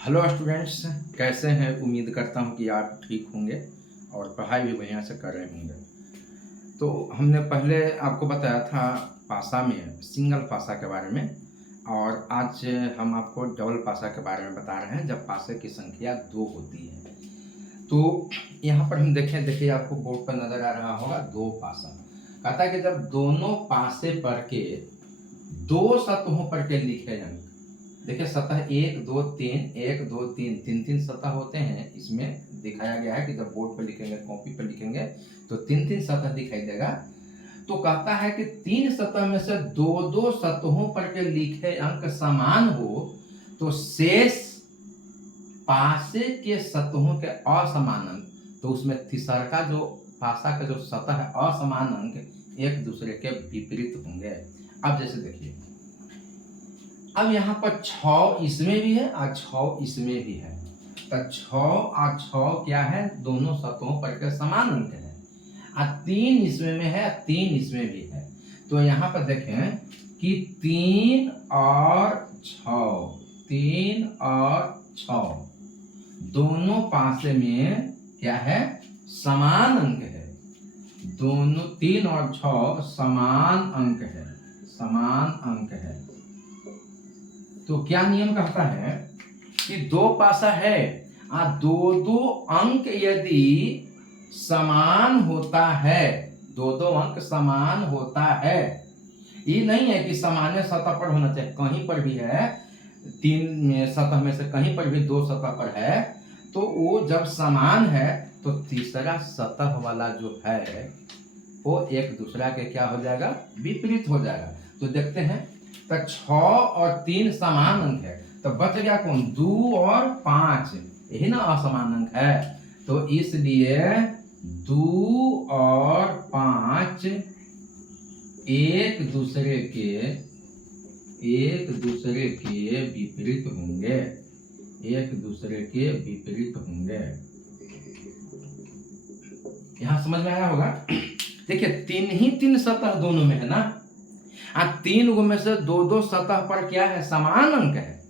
Hello students, कैसे हैं। उम्मीद करता हूं कि आप ठीक होंगे और पढ़ाई भी बढ़िया से कर रहे होंगे। तो हमने पहले आपको बताया था पासा में सिंगल पासा के बारे में, और आज हम आपको डबल पासा के बारे में बता रहे हैं जब पासे की संख्या 2 होती है। तो यहाँ पर हम देखिए आपको बोर्ड पर नजर आ रहा होगा दो पासा। कहता है कि जब दोनों पासे पर के दो सतहों पर के लिखे अंक, देखिए सतह 1 2 3 1 2 3 तीन तीन सतह होते हैं। इसमें दिखाया गया है कि जब बोर्ड पर लिखेंगे, कॉपी पर लिखेंगे तो तीन तीन सतह दिखाई देगा। तो कहता है कि तीन सतह में से दो दो सतहों पर के लिखे अंक समान हो तो शेष पासे के सतहों के असमान अंक, तो उसमें तीसरा का जो पासा का जो सतह है असमान अंक एक दूसरे के विपरीत होंगे। अब जैसे देखिए, अब यहाँ पर 6 इसमें भी है और 6 इसमें भी है। तो 6 और 6 क्या है, दोनों सतहों पर के समान अंक है। और 3 इसमें में है, 3 इसमें भी है। तो यहाँ पर देखें कि 3 और 6 दोनों पासे में क्या है, समान अंक है। दोनों 3 और 6 समान अंक है, समान अंक है। तो क्या नियम कहता है कि दो पासा है और दो दो अंक यदि समान होता है, दो दो अंक समान होता है, ये नहीं है कि समान सतह पर होना चाहिए, कहीं पर भी है, तीन सतह में से कहीं पर भी दो सतह पर है, तो वो जब समान है तो तीसरा सतह वाला जो है वो एक दूसरा के क्या हो जाएगा, विपरीत हो जाएगा। तो देखते हैं, तो 6 और 3 समान अंक है, तो बच गया कौन, 2 और 5, यही ना असमान अंक है। तो इसलिए 2 और 5 एक दूसरे के विपरीत होंगे, एक दूसरे के विपरीत होंगे। यहां समझ में आया होगा। देखिए तीन सतह दोनों में है ना, तीन गो में से दो दो सतह पर क्या है, समान अंक है।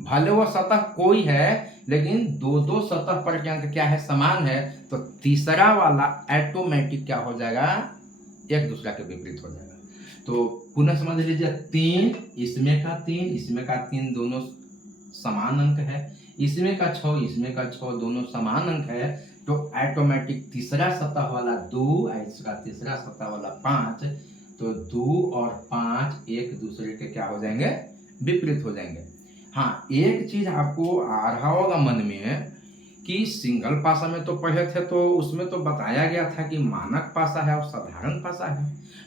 भले वो सतह कोई है लेकिन दो दो सतह पर के अंक क्या है, समान है। तो तीसरा वाला ऑटोमेटिक क्या हो जाएगा, एक दूसरा के विपरीत हो जाएगा। तो पुनः समझ लीजिए, 3 इसमें का 3 इसमें का 3 दोनों समान अंक है, इसमें का 6 इसमें का 6 दोनों समान अंक है। तो ऑटोमेटिक तीसरा सतह वाला 2 इसका तीसरा सतह वाला 5, तो 2 और 5 एक दूसरे के क्या हो जाएंगे, विपरीत हो जाएंगे। हाँ, एक चीज आपको आ रहा होगा मन में कि सिंगल पासा में तो पढ़े थे, तो उसमें तो बताया गया था कि मानक पासा है और साधारण पासा है,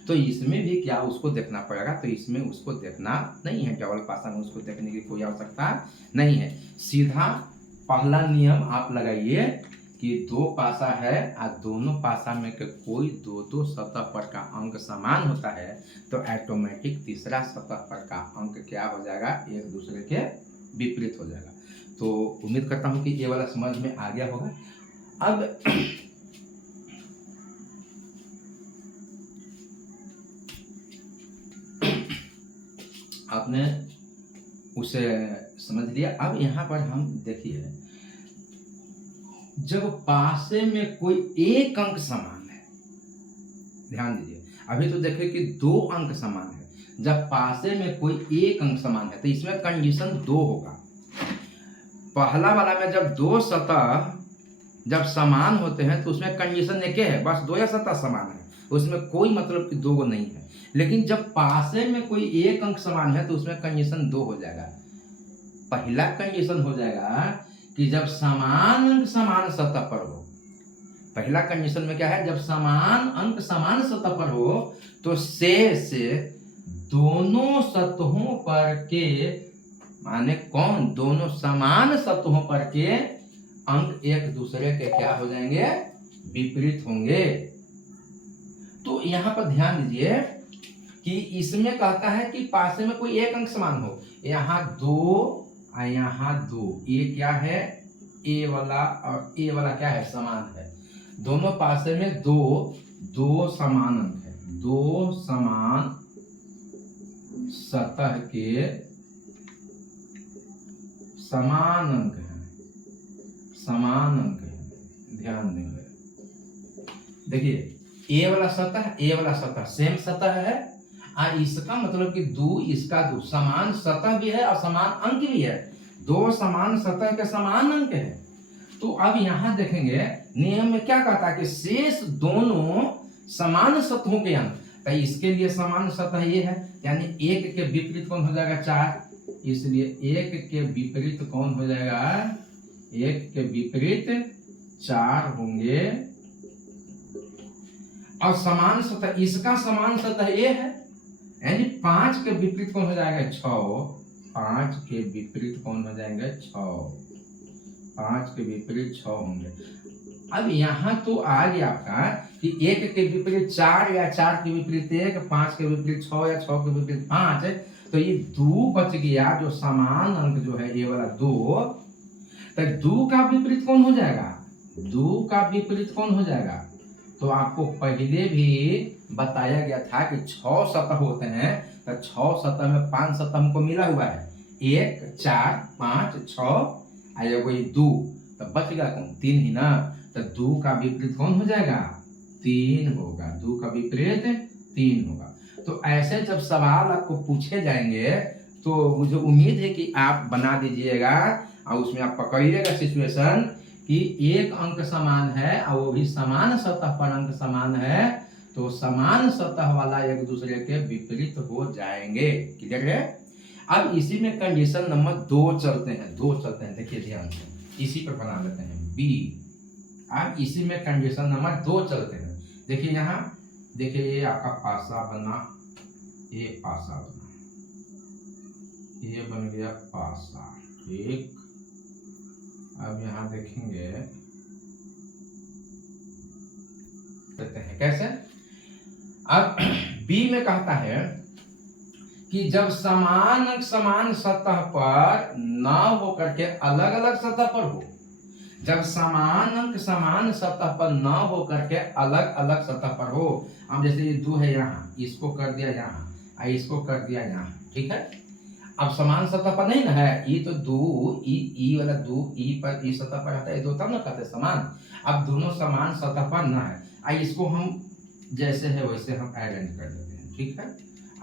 तो इसमें भी क्या उसको देखना पड़ेगा। तो इसमें उसको देखना नहीं है, डबल पासा में उसको देखने की कोई आवश्यकता नहीं है। सीधा पहला नियम आप लगाइए कि दो पासा है और दोनों पासा में के कोई दो दो सतह पर का अंक समान होता है, तो ऑटोमेटिक तीसरा सतह पर का अंक क्या हो जाएगा, एक दूसरे के विपरीत हो जाएगा। तो उम्मीद करता हूं कि ये वाला समझ में आ गया होगा। अब आपने उसे समझ लिया। अब यहाँ पर हम देखिए, जब पासे में कोई एक अंक समान है, ध्यान दीजिए, अभी तो देखे कि दो अंक समान है, जब पासे में कोई एक अंक समान है तो इसमें कंडीशन 2 होगा। पहला वाला में जब दो सतह जब समान होते हैं तो उसमें कंडीशन एक है, बस दो या सतह समान है, उसमें कोई मतलब कि दो गो नहीं है। लेकिन जब पासे में कोई एक अंक समान है तो उसमें कंडीशन 2 हो जाएगा। पहला कंडीशन हो जाएगा कि जब समान अंक समान सतह पर हो, पहला कंडीशन में क्या है, जब समान अंक समान सतह पर हो तो शेष दोनों सतहों पर के, माने कौन, दोनों समान सतहों पर के अंक एक दूसरे के क्या हो जाएंगे, विपरीत होंगे। तो यहां पर ध्यान दीजिए कि इसमें कहता है कि पासे में कोई एक अंक समान हो, यहाँ 2 यहाँ 2, ये क्या है, ए वाला और ए वाला क्या है, समान है। दोनों पासे में दो समान अंक है, दो समान सतह के समान अंक है, समान अंक है, ध्यान देंगे। देखिए ए वाला सतह सेम सतह है, और इसका मतलब कि दो इसका दो समान सतह भी है और समान अंक भी है, दो समान सतह के समान अंक है। तो अब यहां देखेंगे नियम में क्या कहता है कि शेष दोनों समान सतहों के अंक, तो इसके लिए समान सतह ये है, यानी एक के विपरीत कौन हो जाएगा 4, इसलिए एक के विपरीत कौन हो जाएगा, एक के विपरीत 4 होंगे। और समान सतह, इसका समान सतह ये है, यानी 5 के विपरीत कौन हो जाएगा 6, 5 के विपरीत कौन हो जाएंगे 6, 5 के विपरीत 6 होंगे। अब यहाँ तो आ गया आपका कि एक के विपरीत 4 या 4 के विपरीत 1, 5 के विपरीत 6 या 6 के विपरीत 5, तो ये 2 बच गया, जो समान अंक जो है ये वाला 2, तो 2 का विपरीत कौन हो जाएगा, 2 का विपरीत कौन हो जाएगा। तो आपको पहले भी बताया गया था कि 6 सतह होते हैं, तो 6 सतह में 5 सतह हमको मिला हुआ है, 1 4 5 6 आया कोई 2, तो बच गया कौन 3 ही ना, तो 2 का विपरीत कौन हो जाएगा 3 होगा, 2 का विपरीत 3 होगा। तो ऐसे जब सवाल आपको पूछे जाएंगे तो मुझे उम्मीद है कि आप बना दीजिएगा और उसमें आप पकड़िएगा सिचुएशन कि एक अंक समान है और वो भी समान सतह पर अंक समान है, तो समान सतह वाला एक दूसरे के विपरीत हो जाएंगे। क्लियर है। अब इसी में कंडीशन नंबर 2 चलते हैं, देखिए ध्यान से, इसी पर बना लेते हैं बी। अब इसी में कंडीशन नंबर 2 चलते हैं। देखिए यहाँ देखिए ये आपका पासा बना, ये पासा बना, ये बन गया पासा, ठीक। अब यहाँ देखेंगे कहते हैं कैसे। अब बी में कहता है कि जब समान अंक समान सतह पर न होकर के अलग अलग सतह पर हो, जब समान अंक समान सतह पर न होकर के अलग अलग सतह पर हो, अब जैसे ये 2 है यहाँ, इसको कर दिया यहाँ और इसको कर दिया यहाँ, ठीक है। अब समान सतह पर नहीं ना है, ये तो 2 ई वाला 2 ई पर ई सतह पर रहता है, 2 तब ना कहते समान। अब दोनों समान सतह पर ना है, और इसको हम जैसे है वैसे हम आयरन कर देते हैं, ठीक है।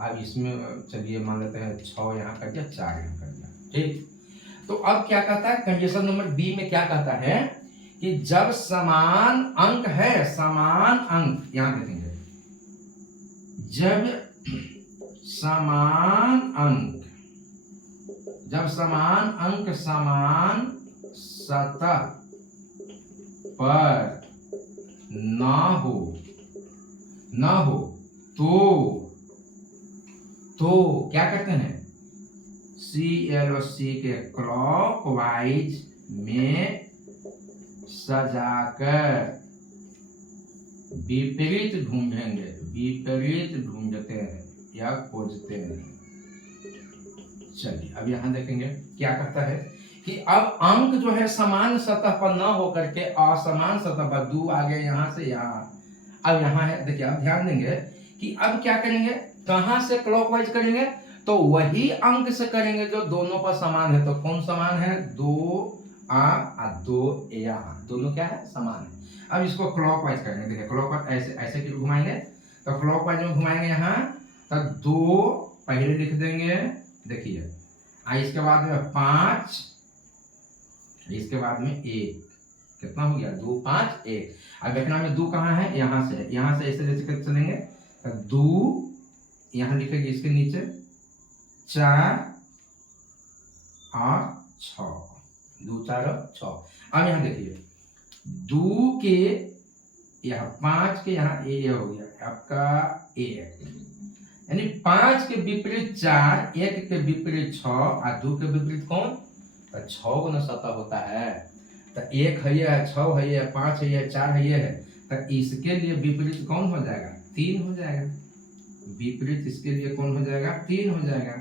अब इसमें चलिए मान लेते हैं 6 यहाँ कर दिया, 4 यहाँ कर दिया, ठीक। तो अब क्या कहता है कंडीशन नंबर बी में, क्या कहता है कि जब समान अंक है, समान अंक, यहां देखेंगे जब समान अंक, जब समान अंक समान सतह पर ना हो तो क्या करते हैं, CLOC के क्लॉकवाइज में सजाकर विपरीत ढूंढते हैं या खोजते हैं। चलिए अब यहां देखेंगे क्या करता है कि अब अंक जो है समान सतह पर न होकर के असमान सतह पर, 2 आ गए यहां से यहां, अब यहां है। देखिए अब ध्यान देंगे कि अब क्या करेंगे, कहां से क्लॉकवाइज करेंगे, तो वही अंक से करेंगे जो दोनों पर समान है। तो कौन समान है, 2A और 2A, दोनों क्या है समान है। अब इसको क्लॉकवाइज करेंगे, देखिए क्लॉकवाइज ऐसे ऐसे क्यों घुमाएंगे, तो क्लॉकवाइज में घुमाएंगे यहाँ, तो 2 पहले लिख देंगे, देखिए इसके बाद में 5, इसके बाद में 1, कितना हो गया 2 5 1। अब देखना में 2 कहाँ है, यहाँ से है, यहाँ से ऐसे जैसे चलेंगे तो 2 यहाँ लिखेंगे, इसके नीचे 4 और 6, 2 4 और 6। अब यहाँ देखिए 2 के यहाँ 5 के यहाँ ये हो गया आपका 1, यानी 5 के विपरीत 4, 1 के विपरीत 6 और 2 के विपरीत कौन, तो 6 गुना सतह होता है। तो 1 है, 6 है, 5 है, 4 है, तो इसके लिए विपरीत कौन हो जाएगा, 3 हो जाएगा। विपरीत इसके लिए कौन हो जाएगा, 3 हो जाएगा।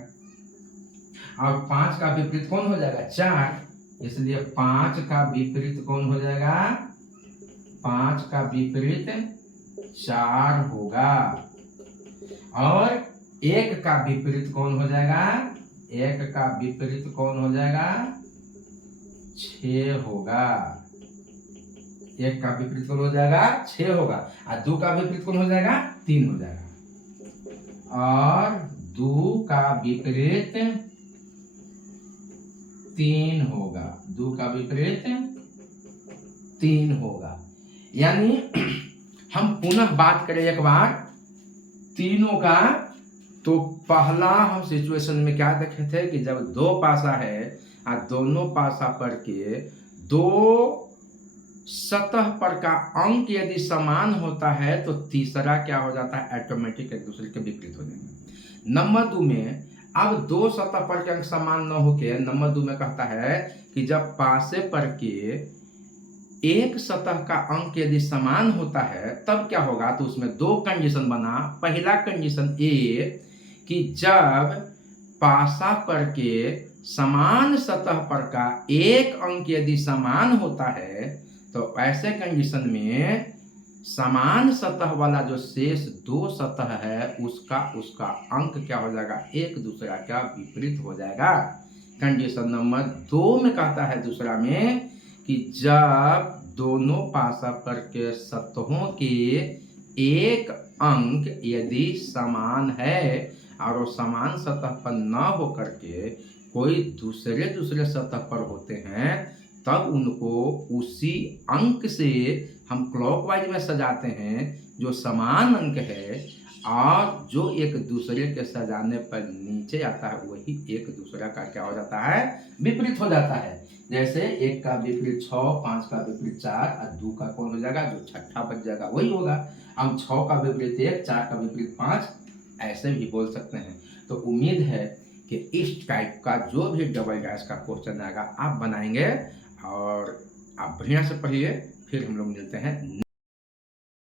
और 5 का विपरीत कौन हो जाएगा, 4, इसलिए 5 का विपरीत कौन हो जाएगा, 5 का विपरीत 4 होगा। और 1 का विपरीत कौन हो जाएगा, 1 का विपरीत कौन हो जाएगा 6 होगा। 1 का विपरीत कोण हो जाएगा 6 होगा, और 2 का विपरीत कोण हो जाएगा 3 हो जाएगा, और 2 का विपरीत 3 होगा। 2 का विपरीत 3 होगा। यानी हम पुनः बात करें एक बार तीनों का, तो पहला हम सिचुएशन में क्या देखे थे कि जब 2 पासा है और दोनों पासा पर के 2 सतह पर का अंक यदि समान होता है तो तीसरा क्या हो जाता है, ऑटोमेटिक एक दूसरे के विपरीत हो जाएंगे। नंबर 2 में अब 2 सतह पर के अंक समान न होके नंबर 2 में कहता है कि जब पासे पर के एक सतह का अंक यदि समान होता है तब क्या होगा, तो उसमें 2 कंडीशन बना। पहला कंडीशन ए कि जब पासा पर के समान सतह पर का एक अंक यदि समान होता है तो ऐसे कंडीशन में समान सतह वाला जो शेष 2 सतह है उसका अंक क्या हो जाएगा, एक दूसरा का विपरीत हो जाएगा। कंडीशन नंबर 2 में कहता है दूसरा में कि जब दोनों पासा पर के सतहों के एक अंक यदि समान है और वो समान सतह पर न होकर के कोई दूसरे सतह पर होते हैं तब उनको उसी अंक से हम क्लॉकवाइज में सजाते हैं जो समान अंक है, और जो एक दूसरे के सजाने पर नीचे आता है वही एक दूसरे का क्या हो जाता है, विपरीत हो जाता है। जैसे 1 का विपरीत 6, 5 का विपरीत 4 और 2 का कौन हो जाएगा, जो छठा बच जाएगा वही होगा। हम 6 का विपरीत 1, 4 का विपरीत 5 ऐसे भी बोल सकते हैं। तो उम्मीद है कि इस टाइप का जो भी डबल डैश का क्वेश्चन आएगा आप बनाएंगे, और आप बढ़िया से पढ़िए। फिर हम लोग मिलते हैं।